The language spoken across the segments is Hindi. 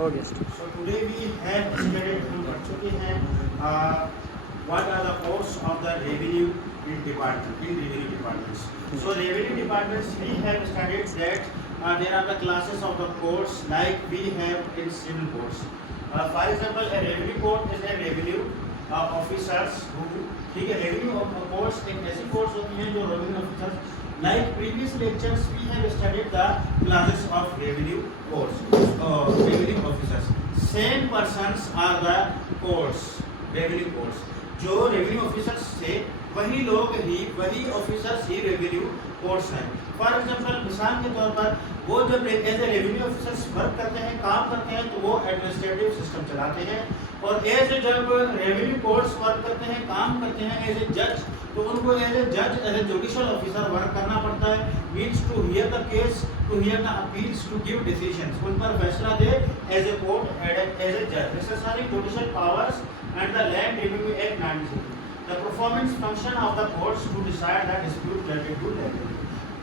Okay. So today we have studied हम पढ़ चुके हैं what are the codes of the revenue in revenue departments. So revenue departments we have studied that there are the classes of the codes like we have in civil codes. For example, a revenue code is a revenue officers who ठीक है revenue codes एक ऐसी codes होती हैं जो revenue officers like previous lectures we have studied the classes of revenue codes revenue officers same persons are the codes revenue codes जो revenue officers से वही लोग ही वही officers ही revenue codes हैं। फॉर एग्जाम्पल मिसाल के तौर पर वो जब as a revenue officers work करते हैं काम करते हैं तो वो एडमिनिस्ट्रेटिव सिस्टम चलाते हैं और एज ए जब रेवेन्यू कोर्ट्स वर्क करते हैं काम करते हैं एज ए जज तो उनको एज ए जज as a judicial officer work करना पड़ता है means to hear the case to hear the appeals to give decisions उन पर फैसला दे as a court as a जज necessary judicial powers and the land revenue act 1960 the performance function of the courts to decide the dispute related to land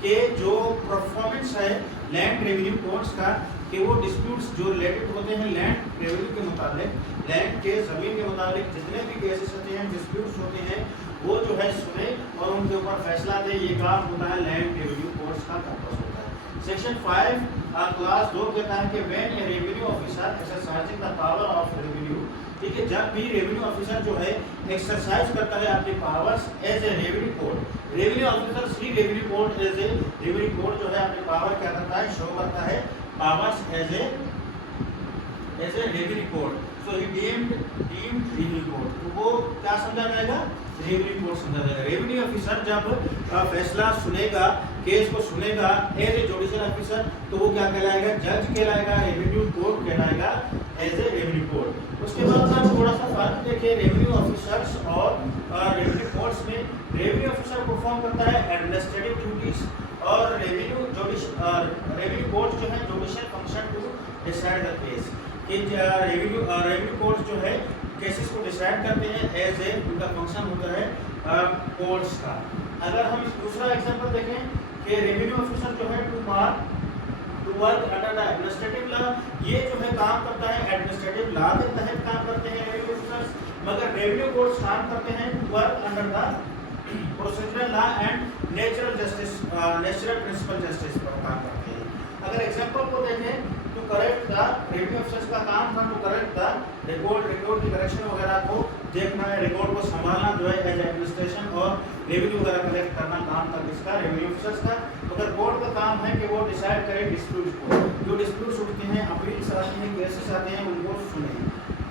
के जो परफॉर्मेंस है लैंड रेवेन्यू कोर्ट्स का कि वो डिस्प्यूट्स जो रिलेटेड होते हैं लैंड रेवेन्यू के मुताबिक लैंड के ज़मीन के मुताबिक जितने भी केसेस होते हैं डिस्प्यूट्स होते हैं वो जो है सुने और उनके ऊपर फैसला दे ये काम होता है लैंड रेवेन्यू कोर्ट्स का पर्पस होता है। सेक्शन 5 क्लास 2 कहता है कि when a revenue officer exercising the power of revenue ठीक है जब भी रेवेन्यू ऑफिसर जो है एक्सरसाइज करता है अपनी powers as a revenue code revenue officer see revenue code as a revenue code जो है अपनी पावर क्या करता है शो करता है powers as a revenue code so ही डीम्ड रेवेन्यू कोड तो वो क्या समझा जाएगा रेवेन्यू कोड समझा जाएगा। रेवेन्यू ऑफिसर जब फैसला सुनेगा केस को सुनेगा एज ए जुडिशियल ऑफिसर तो वो क्या कहलाएगा जज कहलाएगा रेवेन्यू कोड कहलाएगा एज ए रेवेन्यू कोड। उसके बाद आप थोड़ा सा फर्क देखिए रेवेन्यू ऑफिसर्स और रेवेन्यू कोर्ट्स में रेवेन्यू ऑफिसर परफॉर्म करता है एडमिनिस्ट्रेटिव ड्यूटीज और रेवेन्यू कोर्ट जो है judicial function to decide the case कि रेवेन्यू कोर्ट जो है केसेस को डिसाइड करते हैं एज ए उनका फंक्शन होता है कोर्ट्स का। अगर हम दूसरा एग्जांपल देखें कि रेवेन्यू ऑफिसर जो है to work under the administrative law ये जो है काम करता है एडमिनिस्ट्रेटिव लॉ के तहत काम करते हैं रेवेन्यू ऑफिसर्स मगर रेवेन्यू कोर्ट्स काम करते हैं to work under the procedural law and natural principle justice पर काम करते हैं। अगर एग्जांपल को देखें to correct the revenue officers का काम था टू करेक्ट द रिकॉर्ड की करेक्शन वगैरह को देखना है रिकॉर्ड को संभालना जो है एज एडमिनिस्ट्रेशन और रेवेन्यू वगैरह कलेक्ट करना काम था किसका रेवेन्यू ऑफिसर्स का। अगर कोर्ट का काम है कि वो डिसाइड करे डिस्प्यूट को जो डिस्प्यूट्स उठते हैं अपील्स आती हैं केसेस आते हैं उनको सुने।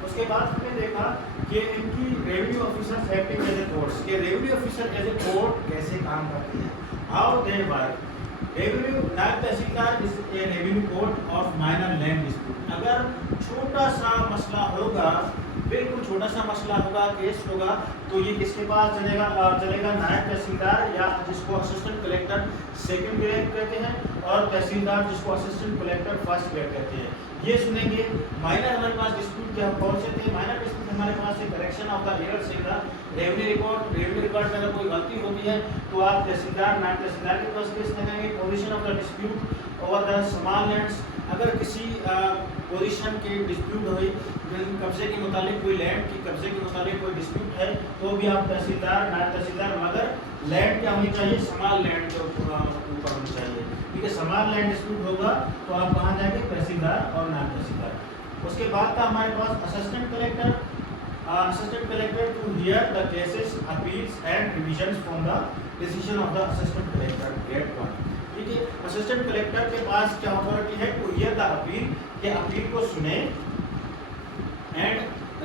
उसके बाद हमने देखा कि इनकी revenue officers acting as a courts के revenue officer as a court कैसे काम करते हैं how they work. Revenue naib tehsildar is a revenue court of minor land dispute अगर छोटा सा मसला होगा बिल्कुल छोटा सा मसला होगा केस होगा तो ये किसके पास चलेगा नायब तहसीलदार या जिसको असिस्टेंट कलेक्टर सेकंड ग्रेड कहते हैं और तहसीलदार जिसको असिस्टेंट कलेक्टर फर्स्ट ग्रेड कहते हैं ये सुनेंगे। माइनर हमारे पास डिस्प्यूट क्या कौन से थे माइनर डिस्प्यूट हमारे पास है correction of the errors in the revenue record में अगर कोई गलती होती है तो आप तहसीलदार नायब तहसीलदार के पास केस लगाएंगे। Position of the dispute over the small lands अगर किसी पोजीशन की डिस्प्यूट हुई कब्जे के मुताबिक कोई लैंड की कब्जे के मुताबिक कोई डिस्प्यूट है तो भी आप तहसीलदार नायब तहसीलदार मगर लैंड क्या होनी चाहिए स्मॉल लैंड के ऊपर होनी चाहिए ठीक है। स्मॉल लैंड डिस्प्यूट होगा तो आप कहाँ जाएंगे तहसीलदार और नायब तहसीलदार। उसके बाद था हमारे पास assistant collector to hear the cases appeals and revisions from the decision of the assistant collector grade 1 ठीक है। असिस्टेंट कलेक्टर के पास क्या अथॉरिटी है टू हियर द अपील के अपील को सुने एंड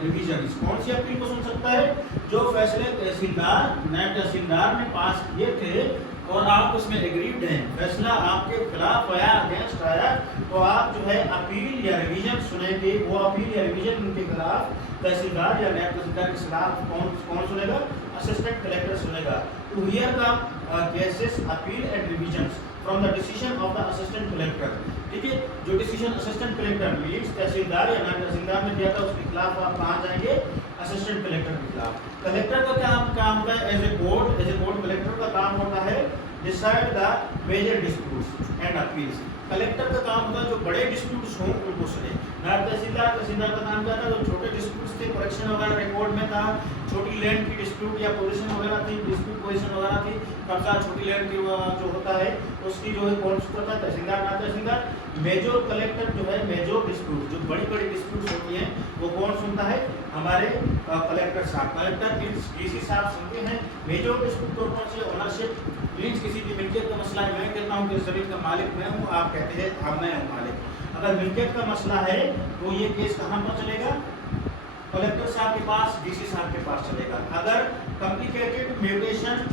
रिवीजन कौन सी अपील को सुन सकता है जो फैसले तहसीलदार नायब तहसीलदार ने पास किए थे और आप उसमें एग्रीड हैं फैसला आपके खिलाफ आया अगेंस्ट आया तो आप जो है अपील या रिवीजन सुनेंगे वो अपील या रिवीजन उनके खिलाफ तहसीलदार या नायब तहसीलदार के खिलाफ कौन सुनेगा असिस्टेंट कलेक्टर सुनेगा। To hear the cases appeal and revision from the decision of the assistant collector ठीक है। जो decision assistant collector means tehsildar या नायब तहसीलदार ने दिया था उसके खिलाफ आप कहाँ जाएंगे असिस्टेंट कलेक्टर के खिलाफ। कलेक्टर का क्या काम होता है एज ए कोर्ट कलेक्टर का काम होता है decide the major disputes and appeals collector का काम होता है जो बड़े डिस्प्यूट्स हों उनको सुने। नायब तहसीलदार का काम क्या था, जो छोटे डिस्प्यूट्स थे, करेक्शन वगैरह रिकॉर्ड में था, छोटी लैंड की डिस्प्यूट या पोजीशन वगैरह थी, डिस्प्यूट पोजीशन वगैरह थी, कब्जा छोटी लैंड की जो होता है उसकी जो है कौन सुनता था, तहसीलदार नायब तहसीलदार। मेजर कलेक्टर जो है मेजर डिस्प्यूट जो बड़ी बड़ी डिस्प्यूट्स होती हैं वो कौन सुनता है, हमारे कलेक्टर साहब। कलेक्टर डीसी साहब सुनते हैं। मेजर डिस्प्यूट तो कौन सी, ओनरशिप मीन्स किसी की मिल्कियत का मसला है, मैं कहता हूँ कि जमीन का मालिक मैं हूँ, आप कहते हैं हाँ मैं हूँ मालिक। अगर मिल्कियत का मसला है तो ये केस कहाँ पर चलेगा, कलेक्टर साहब के पास, डीसी साहब के पास चलेगा। अगर कॉम्प्लिकेटेड म्यूटेशन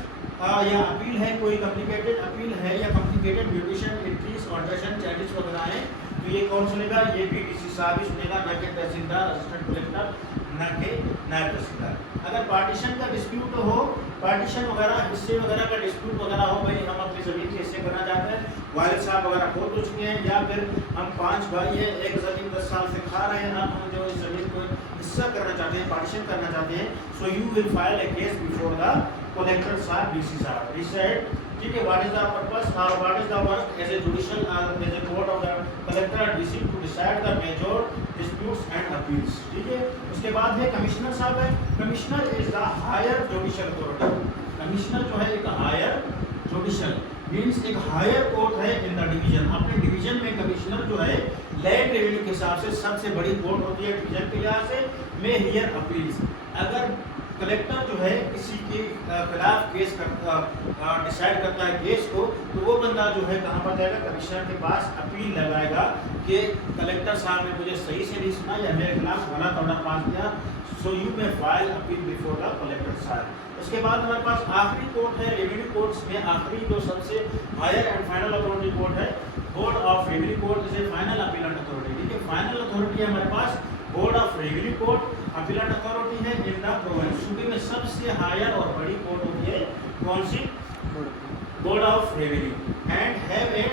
या अपील है, कोई कॉम्प्लिकेटेड अपील है या complicated mutation, entries, alteration, changes वगैरह है तो ये कौन सुनेगा, ये भी डीसी साहब ही सुनेगा, न कि तहसीलदार, असिस्टेंट कलेक्टर, न कि नायब तहसीलदार। अगर पार्टीशन का डिस्प्यूट हो, पार्टीशन वगैरह हिस्से वगैरह का डिस्प्यूट वगैरह हो, भाई हम अपनी जमीन के हिस्से करना चाहते हैं, वालिद साहब वगैरह खोद हो चुके हैं, या फिर हम 5 भाई हैं, एक ज़मीन 10 साल से खा रहे हैं, अब हम जो इस ज़मीन को हिस्सा करना चाहते हैं, पार्टीशन करना चाहते हैं, so you will file a case before the collector साहब, डीसी साहब। डिसाइड, ठीक है, व्हाट इज द पर्पस और what is the work as a judicial as a court of the collector DC to decide the major disputes and appeals. ठीक है, उसके बाद है कमिश्नर साहब है। Commissioner is the higher judicial authority. Commissioner जो है एक हायर जुडिशियल मीन्स एक हायर कोर्ट है इन द डिवीजन। अपने डिवीजन में कमिश्नर जो है लैंड रेवेन्यू के हिसाब से सबसे बड़ी कोर्ट होती है डिवीजन के लिहाज से, में हियर अपील्स। अगर कलेक्टर जो है किसी के खिलाफ केस डिसाइड करता है केस को, तो वो बंदा जो है कहाँ पर जाएगा, कमिश्नर के पास अपील लगाएगा कि कलेक्टर साहब ने मुझे सही से नहीं सुना या मेरे खिलाफ गलत ऑर्डर पास किया, so you may file appeal before the collector साहब। उसके बाद हमारे पास आखिरी कोर्ट है रेवेन्यू कोर्ट्स में, आखिरी जो सबसे higher and final authority court है, board of revenue court is a final appellate authority. ठीक है, फाइनल अथॉरिटी है हमारे पास board of revenue court, appellate authority है इन द प्रोविंस। सूबे में सबसे हायर और बड़ी कोर्ट होती है कौन सी, board of revenue, and have a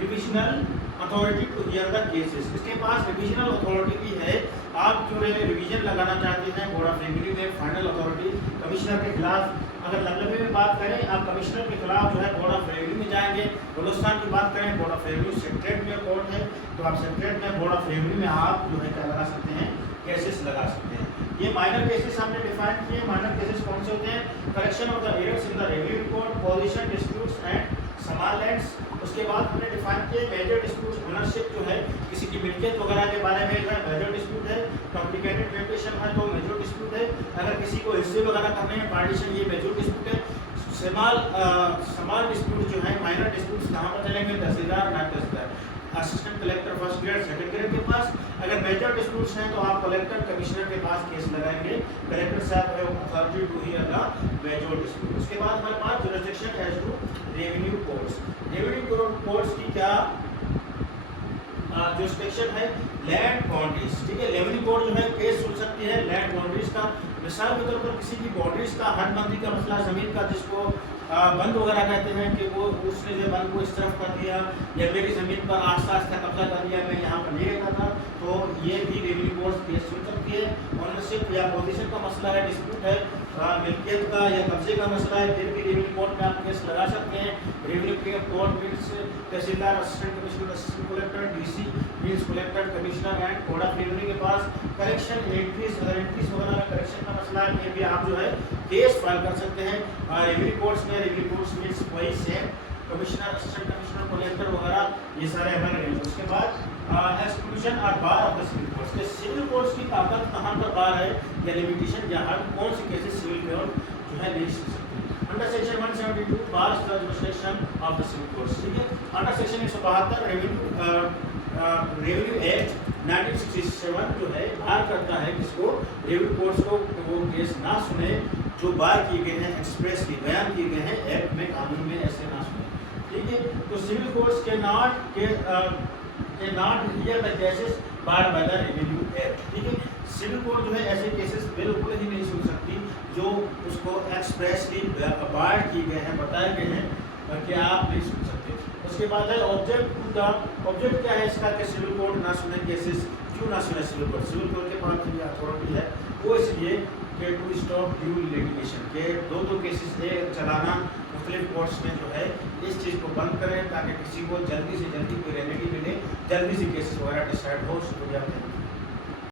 divisional authority to hear the cases. इसके पास डिविजनल अथॉरिटी भी है। आप जो है रिवीजन लगाना चाहते हैं बोर्ड ऑफ रेवेन्यू में, फाइनल अथॉरिटी कमिश्नर के खिलाफ, अगर लखनऊ में बात करें आप कमिश्नर के खिलाफ जो है बोर्ड ऑफ रेवेन्यू में जाएंगे। बलूचिस्तान की बात करें बोर्ड ऑफ रेवेन्यू सेक्रेटरीट में कोर्ट है, तो आप सेक्रेटरीट में बोर्ड ऑफ रेवेन्यू में आप जो है क्या लगा सकते हैं, केसेस लगा सकते हैं। ये माइनर केसेस हमने डिफाइन किए। माइनर केसेस कौन से होते हैं, correction of the errors in the revenue code, position disputes and समान लैंड्स। उसके बाद हमने डिफाइन किए मेजर डिस्प्यूट्स, ओनरशिप जो है किसी की मिल्कियत वगैरह के बारे में जो है मेजर डिस्प्यूट है, कॉम्प्लिकेटेड म्यूटेशन है तो मेजर डिस्प्यूट है, अगर किसी को हिस्से वगैरह करने हैं पार्टीशन ये मेजर डिस्प्यूट है। समान डिस्प्यूट जो है माइनर डिस्प्यूट्स कहाँ पर चलेंगे, tehsildar, naib tehsildar, assistant collector first grade second grade के पास। अगर मेजर डिस्प्यूट्स हैं तो आप कलेक्टर कमिश्नर के पास केस लगाएंगे, कलेक्टर साहब है authority to hear the major dispute. उसके बाद हमारे पास jurisdiction as to revenue courts. Revenue courts की क्या जुरिसडिक्शन है, लैंड बाउंड्रीज। ठीक है, रेवेन्यू कोर्ट जो है केस सुन सकती है लैंड बाउंड्रीज का। मिसाल के तौर पर किसी की बाउंड्रीज का हदबंदी का मसला, जमीन का जिसको बंद वगैरह कहते हैं कि वो उसने जो बंद को इस तरफ कर दिया या मेरी ज़मीन पर आस्ता कब्जा कर लिया, मैं यहाँ पर नहीं रहता था, तो ये भी रेवेन्यू कोर्ट केस सुन सकती है। ओनरशिप या पोजीशन का मसला है, डिस्प्यूट है, मिल्कियत का या कब्जे का मसला है, फिर भी रेवेन्यू कोर्ट में आप केस लगा सकते हैं। Revenue court means tehsildar, assistant commissioner, assistant collector, DC means collector, commissioner and board of revenue के पास। करेक्शन, एंट्रीज, अगर एंट्रीज वगैरह में करेक्शन का मसला है ये भी आप जो है केस फाइल कर सकते हैं रेवेन्यू कोर्ट्स में। रेवेन्यू कोर्ट्स मीन्स वही same commissioner, assistant commissioner, collector वगैरह ये सारे हमारे रहेंगे। उसके बाद एक्सक्लूजन और बार ऑफ द सिविल कोर्ट्स के सिविल कोर्ट्स की ताकत कहाँ पर बार है या लिमिटेशन या हर कौन सी केसेस सिविल कोर्ट जो है नहीं सुन सकती। Under section 172 bar the jurisdiction of the civil courts. ठीक है, अंडर सेक्शन 172 रेवेन्यू एक्ट 1967 जो है बार करता है किसको, रेवेन्यू कोर्ट्स को, वो केस ना सुने जो बार किए गए हैं, एक्सप्रेस किए बयान किए गए हैं एक्ट में, कानून में, ऐसे ना सुने। ठीक है, तो सिविल कोर्ट्स के not here the cases bar by the revenue act. ठीक है, सिविल कोर्ट जो है ऐसे केसेस बिल्कुल ही नहीं सुन सकती जो उसको एक्सप्रेसली बार किए गए हैं, बताए गए हैं कि आप नहीं सुन सकते। उसके बाद है ऑब्जेक्ट का। ऑब्जेक्ट क्या है इसका कि सिविल कोर्ट ना सुने केसेस, क्यों ना सुने सिविल कोर्ट, सिविल कोर्ट के पास जो अथॉरिटी है वो इसलिए कि टू स्टॉप ड्यू लिटिगेशन के दो केसेस चलाना मुख्तलिफ कोर्ट्स में जो है इस चीज़ को बंद करें ताकि किसी को जल्दी से जल्दी कोई रेमेडी मिले, जल्दी से केसेस वगैरह डिसाइड हो। शुक्रिया।